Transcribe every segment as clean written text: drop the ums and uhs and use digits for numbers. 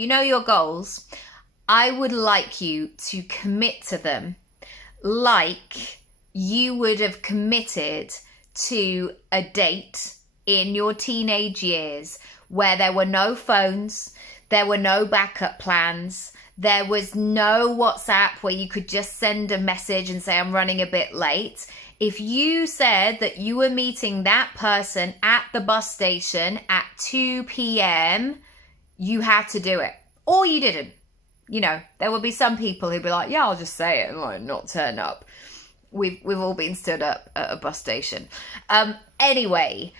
you know your goals. I would like you to commit to them like you would have committed to a date in your teenage years where there were no phones, there were no backup plans, there was no WhatsApp where you could just send a message and say, I'm running a bit late. If you said that you were meeting that person at the bus station at 2 p.m., you had to do it. Or you didn't. You know, there would be some people who'd be like, yeah, I'll just say it and like not turn up. We've all been stood up at a bus station. Anyway,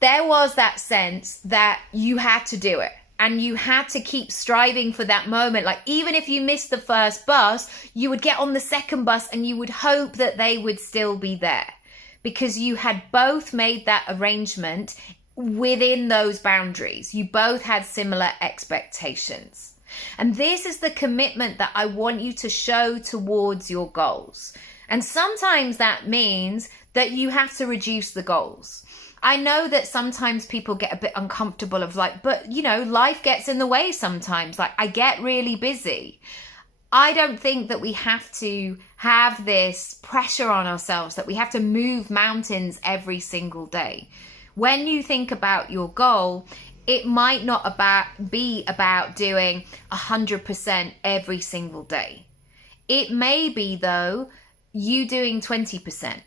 there was that sense that you had to do it. And you had to keep striving for that moment. Like, even if you missed the first bus, you would get on the second bus and you would hope that they would still be there. Because you had both made that arrangement within those boundaries. You both had similar expectations. And this is the commitment that I want you to show towards your goals. And sometimes that means that you have to reduce the goals. I know that sometimes people get a bit uncomfortable of like, but you know, life gets in the way sometimes. Like, I get really busy. I don't think that we have to have this pressure on ourselves that we have to move mountains every single day. When you think about your goal, it might not be about doing 100% every single day. It may be, though, you doing 20%.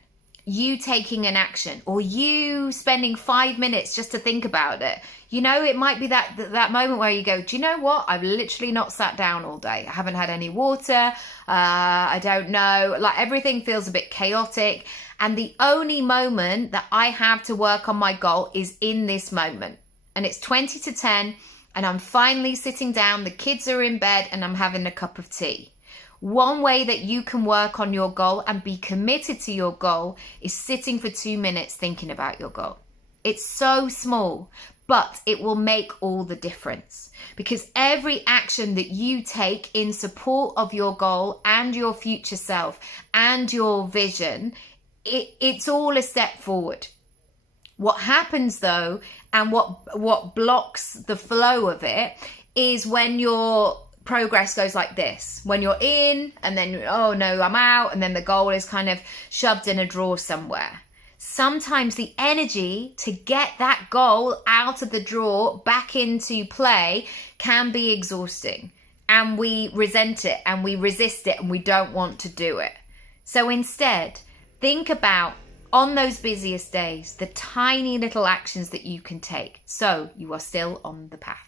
You taking an action, or you spending 5 minutes just to think about it. You know, it might be that moment where you go, do you know what? I've literally not sat down all day. I haven't had any water. I don't know. Like, everything feels a bit chaotic. And the only moment that I have to work on my goal is in this moment. And it's 20 to 10 and I'm finally sitting down. The kids are in bed and I'm having a cup of tea. One way that you can work on your goal and be committed to your goal is sitting for 2 minutes thinking about your goal. It's so small, but it will make all the difference, because every action that you take in support of your goal and your future self and your vision, it's all a step forward. What happens though, and what blocks the flow of it, is when your progress goes like this. When you're in and then, oh no, I'm out, and then the goal is kind of shoved in a drawer somewhere. Sometimes the energy to get that goal out of the drawer back into play can be exhausting, and we resent it and we resist it and we don't want to do it. So instead, think about, on those busiest days, the tiny little actions that you can take so you are still on the path.